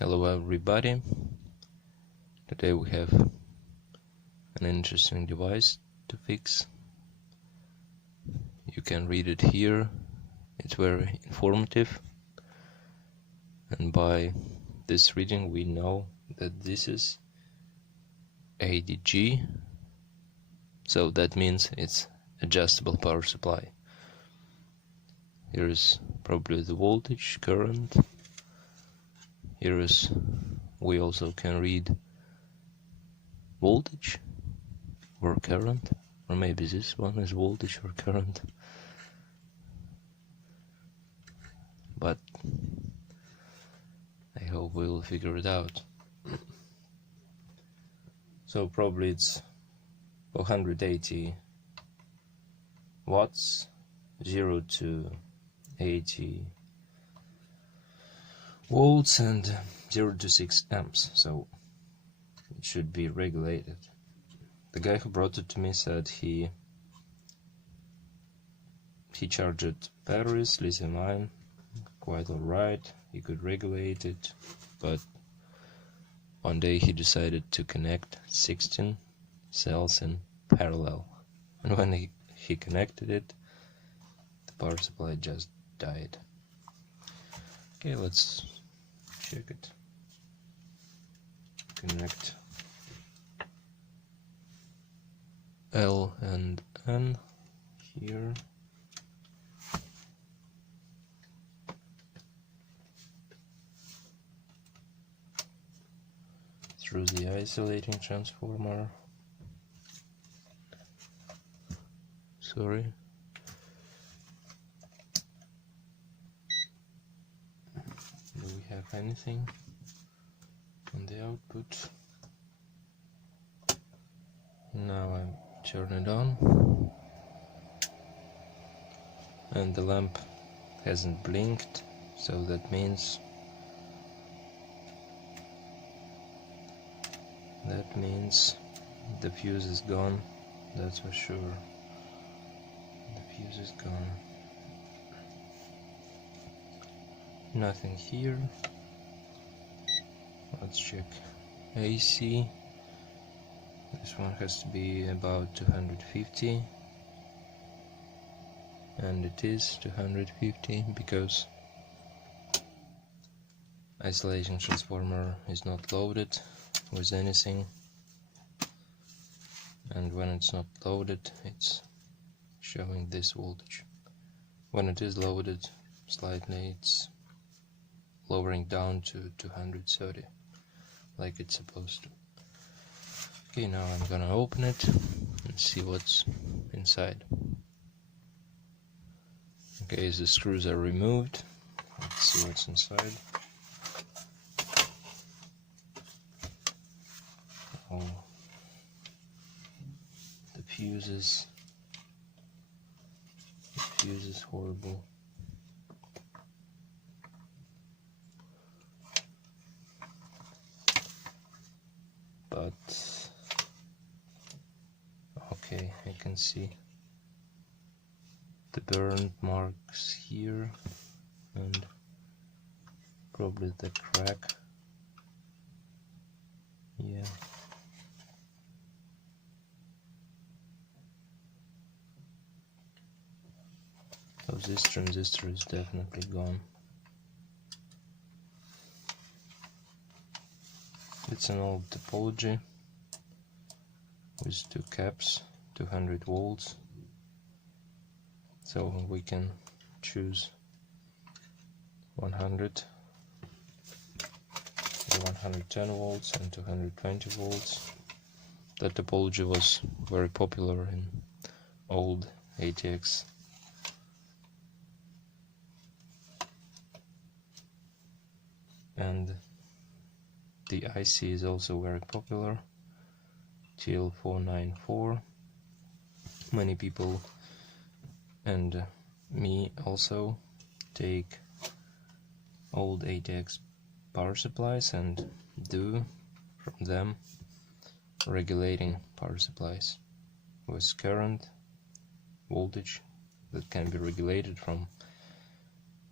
Hello everybody. Today we have an interesting device to fix. You can read it here. It's very informative. And by this reading we know that this is ADG. So that means it's adjustable power supply. Here is probably the voltage, current. Here is, we also can read voltage or current, or maybe this one is voltage or current, but I hope we'll figure it out. So probably it's 480 watts, 0 to 80 volts and 0 to 6 amps, so it should be regulated. The guy who brought it to me said he charged batteries, lithium-ion, quite alright, he could regulate it, but one day he decided to connect 16 cells in parallel, and when he connected it, the power supply just died. Okay, let's check it. Connect L and N here. Through the isolating transformer. Sorry. Do we have anything on the output? Now I turn it on and the lamp hasn't blinked, so that means the fuse is gone, that's for sure. The fuse is gone. Nothing here. Let's check AC. This one has to be about 250, and it is 250 because isolation transformer is not loaded with anything, and when it's not loaded it's showing this voltage. When it is loaded slightly, it's lowering down to 230 like it's supposed to. Okay, now I'm gonna open it and see what's inside. Okay, the screws are removed. Let's see what's inside. Oh, the fuse is horrible. But okay, I can see the burn marks here and probably the crack. Yeah. So this transistor is definitely gone. It's an old topology with two caps, 200 volts. So we can choose 100, 110 volts and 220 volts. That topology was very popular in old ATX. And the IC is also very popular, TL494. Many people, and me also, take old ATX power supplies and do from them regulating power supplies with current, voltage that can be regulated from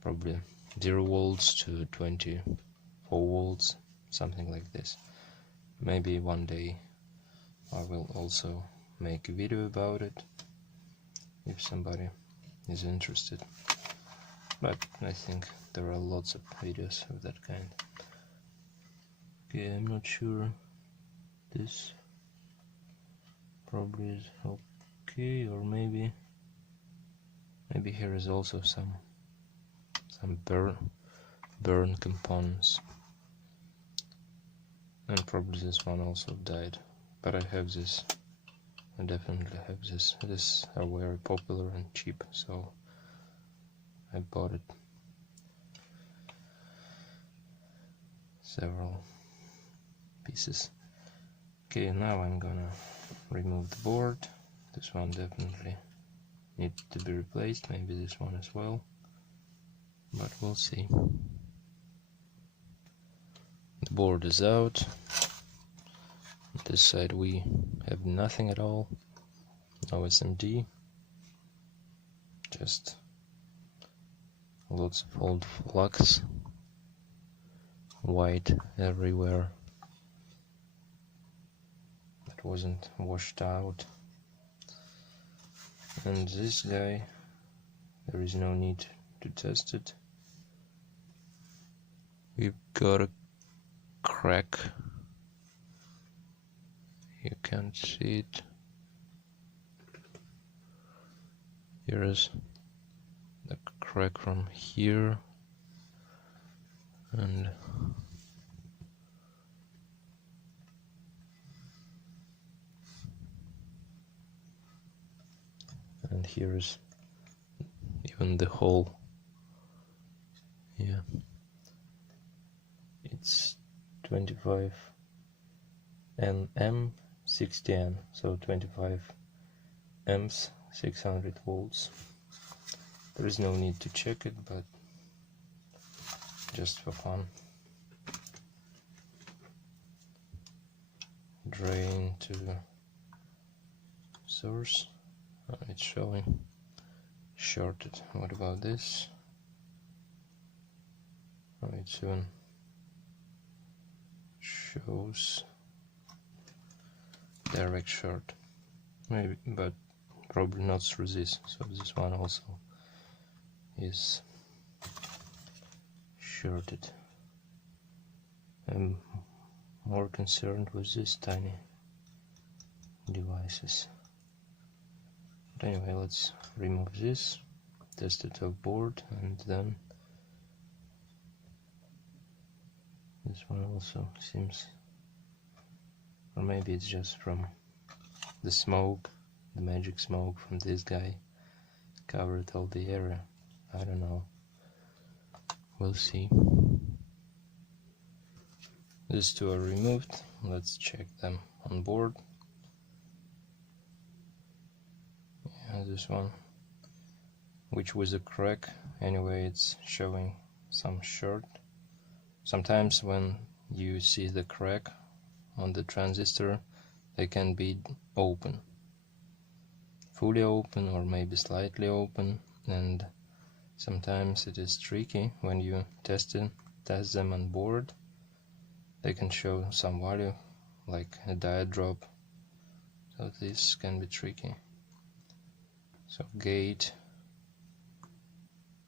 probably 0 volts to 20 4 volts, something like this. Maybe one day I will also make a video about it if somebody is interested, but I think there are lots of videos of that kind. Okay, I'm not sure, this probably is okay, or maybe here is also some burn components, and probably this one also died, but I have this. I definitely have this. These are very popular and cheap, so I bought it. Several pieces. Okay, now I'm gonna remove the board. This one definitely needs to be replaced, maybe this one as well, but we'll see. The board is out. On this side we have nothing at all, no SMD, just lots of old flux, white everywhere that wasn't washed out. And this guy, there is no need to test it. We've got a crack. You can't see it. Here is the crack from here, and here is even the hole. Yeah, it's 25 nm 60N, so 25 amps, 600 volts. There is no need to check it, but just for fun. Drain to source. It's showing shorted. What about this? Oh, it soon shows direct short. Maybe, but probably not through this. So this one also is shorted. I'm more concerned with these tiny devices. But anyway, let's remove this, test it off board, and then this one also seems, or maybe it's just from the smoke, the magic smoke from this guy covered all the area. I don't know. We'll see. These two are removed. Let's check them on board. Yeah, this one, which was a crack, anyway, it's showing some short. Sometimes when you see the crack on the transistor, they can be open, fully open or maybe slightly open, and sometimes it is tricky when you test them on board. They can show some value like a diode drop, so this can be tricky. So gate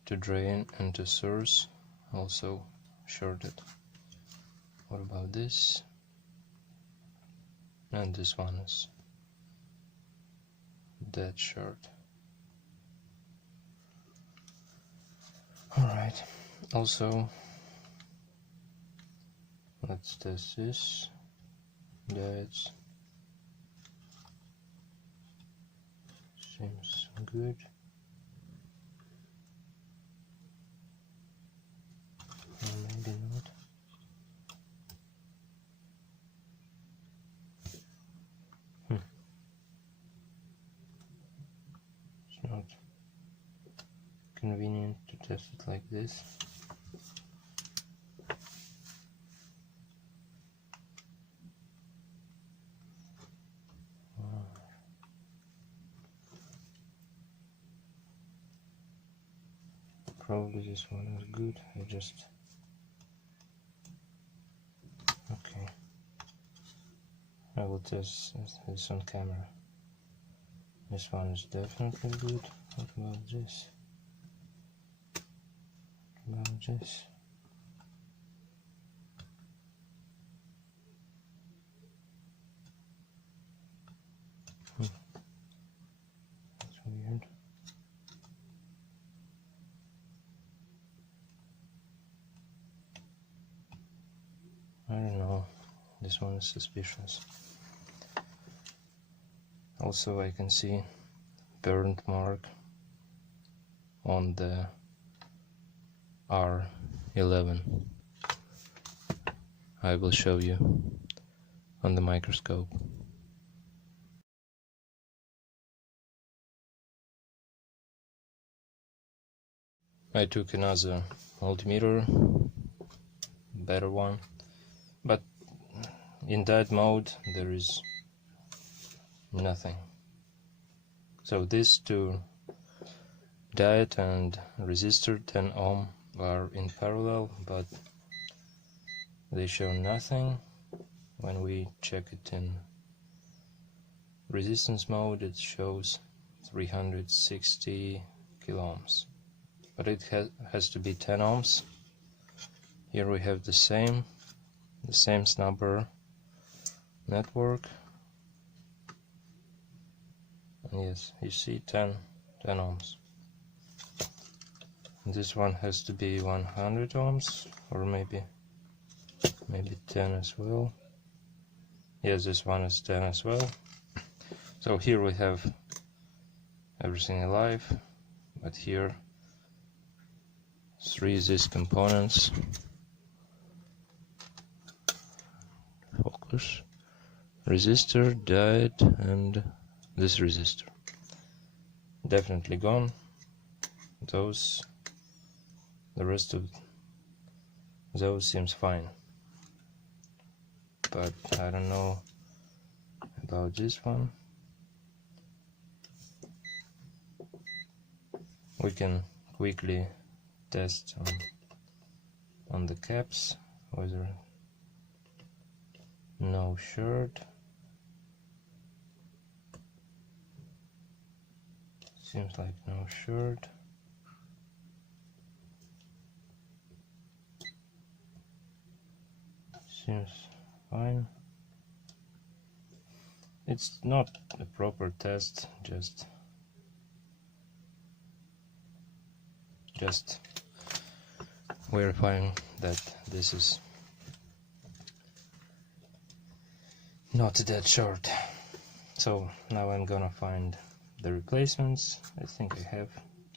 to drain and to source also shorted. What about this? And this one is dead short. Alright, also let's test this. That seems good. Or maybe not. It's not convenient to test it like this. Probably this one is good. I just I will test this on camera. This one is definitely good. What about this? What about this? That's weird. I don't know. This one is suspicious. Also, I can see burnt mark on the R11. I will show you on the microscope. I took another multimeter, better one, but in that mode there is nothing. So these two diode and resistor 10 ohm are in parallel, but they show nothing. When we check it in resistance mode, it shows 360 kilo ohms, but it has to be 10 ohms. Here we have the same snubber network, and yes, you see 10 ohms. And this one has to be 100 ohms, or maybe 10 as well. Yes, this one is 10 as well. So here we have everything alive, but here 3 of these components, focus, resistor, diode, and this resistor, definitely gone. The rest of those seems fine, but I don't know about this one. We can quickly test on the caps whether no short. Seems like no short. Seems fine. It's not a proper test, just verifying that this is not that short. So now I'm gonna find the replacements. I think I have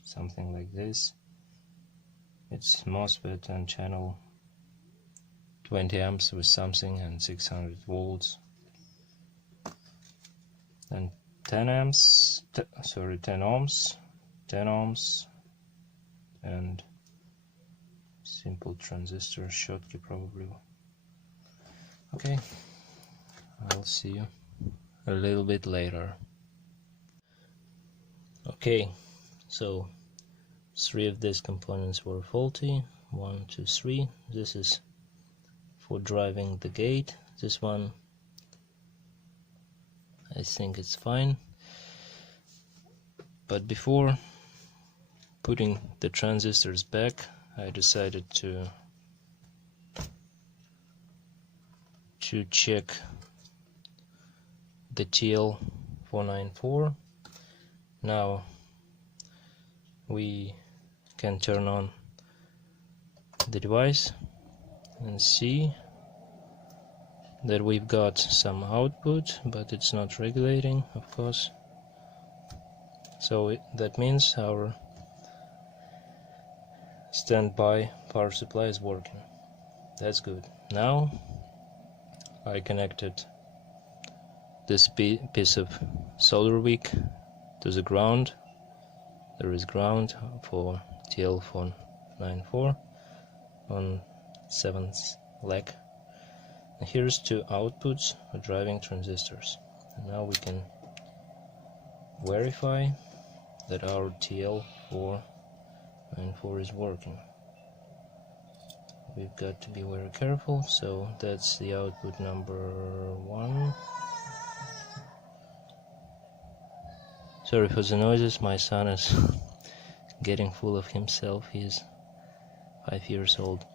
something like this. It's MOSFET and channel 20 amps with something and 600 volts and 10 ohms, and simple transistor Schottky probably. Okay, I'll see you a little bit later. Okay, so 3 of these components were faulty. 1, 2, 3. This is for driving the gate. This one, I think it's fine. But before putting the transistors back, I decided to check the TL494. Now we can turn on the device and see that we've got some output, but it's not regulating, of course. So that means our standby power supply is working. That's good. Now I connected this piece of solder wick to the ground. There is ground for TL494 on 7th leg. And here's 2 outputs for driving transistors. And now we can verify that our TL494 is working. We've got to be very careful. So that's the output number 1, Sorry for the noises, my son is getting full of himself. He's 5 years old.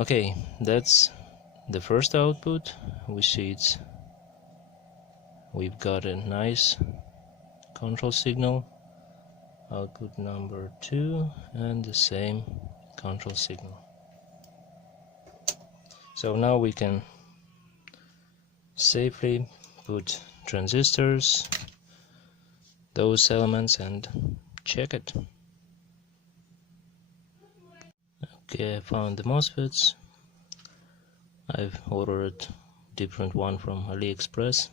Okay, that's the first output. We see we've got a nice control signal, output number 2, and the same control signal. So now we can safely put transistors, those elements, and check it. Okay, I found the MOSFETs. I've ordered different one from AliExpress.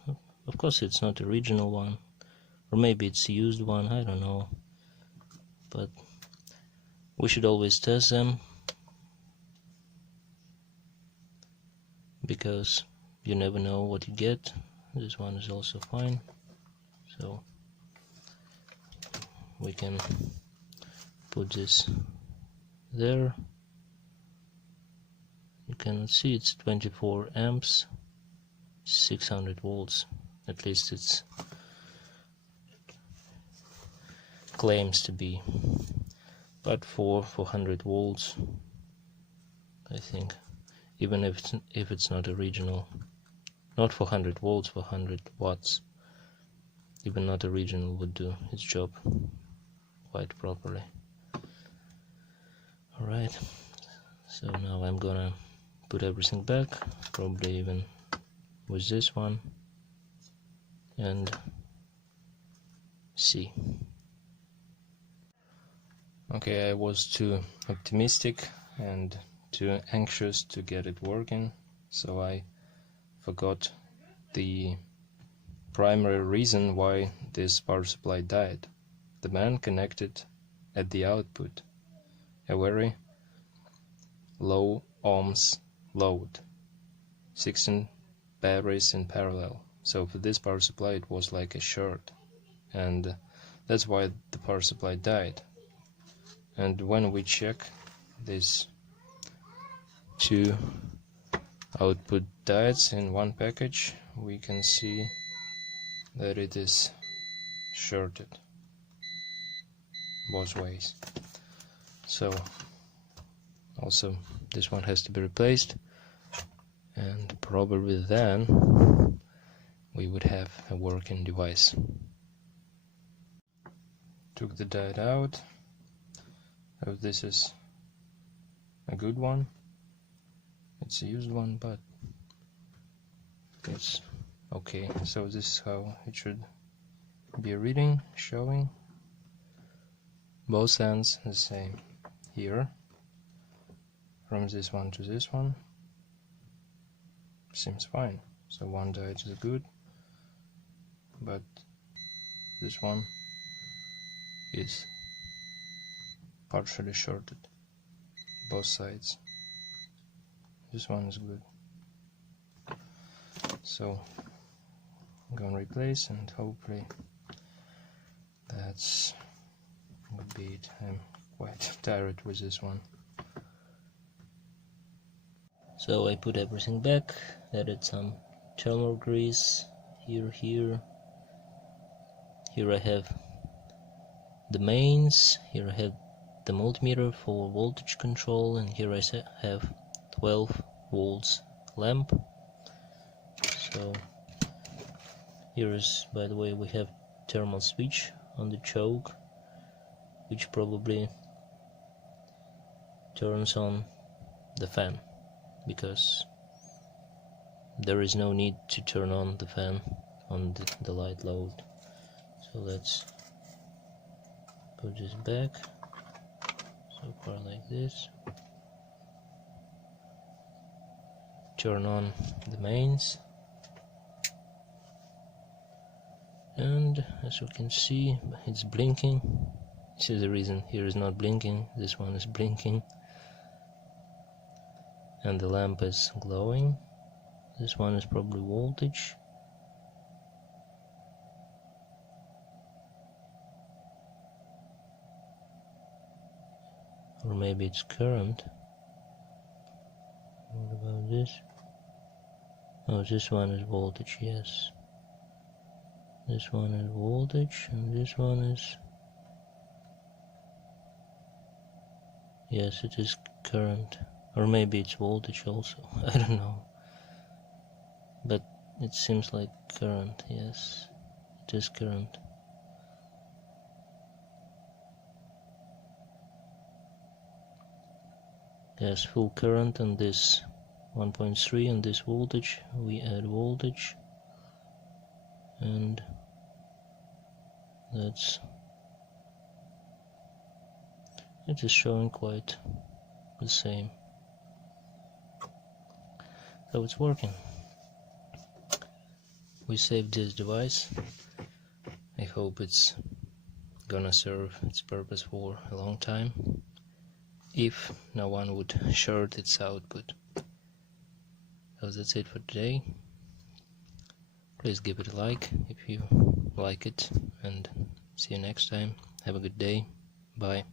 Of course it's not the original one, or maybe it's a used one, I don't know, but we should always test them, because you never know what you get. This one is also fine, so we can put this there. You cannot see, it's 24 amps, 600 volts, at least it's claims to be, but for 400 volts, I think, even if it's not original, not 400 volts, 400 watts, even not original would do its job quite properly. Alright, so now I'm gonna put everything back, probably even with this one, and see. Okay, I was too optimistic and too anxious to get it working, so I forgot the primary reason why this power supply died. The man connected at the output a very low ohms load, 16 batteries in parallel. So for this power supply it was like a short, and that's why the power supply died. And when we check these two output diodes in one package, we can see that it is shorted both ways. So also this one has to be replaced, and probably then we would have a working device. Took the diode out. So this is a good one. It's a used one, but it's okay. So this is how it should be reading, showing. Both ends the same here. From this one to this one. Seems fine. So one diode is good, but this one is partially shorted, both sides. This one is good, so I'm gonna replace, and hopefully that's would be it. I'm quite tired with this one. So I put everything back, added some thermal grease here. Here I have the mains, here I have the multimeter for voltage control, and here I have 12 volts lamp. So here is, by the way, we have thermal switch on the choke, which probably turns on the fan, because there is no need to turn on the fan on the light load. So let's put this back, so far like this. Turn on the mains, and as you can see, it's blinking. This is the reason here is not blinking, this one is blinking, and the lamp is glowing. This one is probably voltage. Or maybe it's current. What about this? Oh, this one is voltage, yes. This one is voltage, and this one is, yes, it is current, or maybe it's voltage also. I don't know, but it seems like current. Yes, it is current. Yes, full current, and this 1.3, and this voltage, we add voltage, and that's, it is showing quite the same, so it's working. We saved this device. I hope it's gonna serve its purpose for a long time, if no one would short its output. So that's it for today. Please give it a like if you like it, and see you next time. Have a good day. Bye.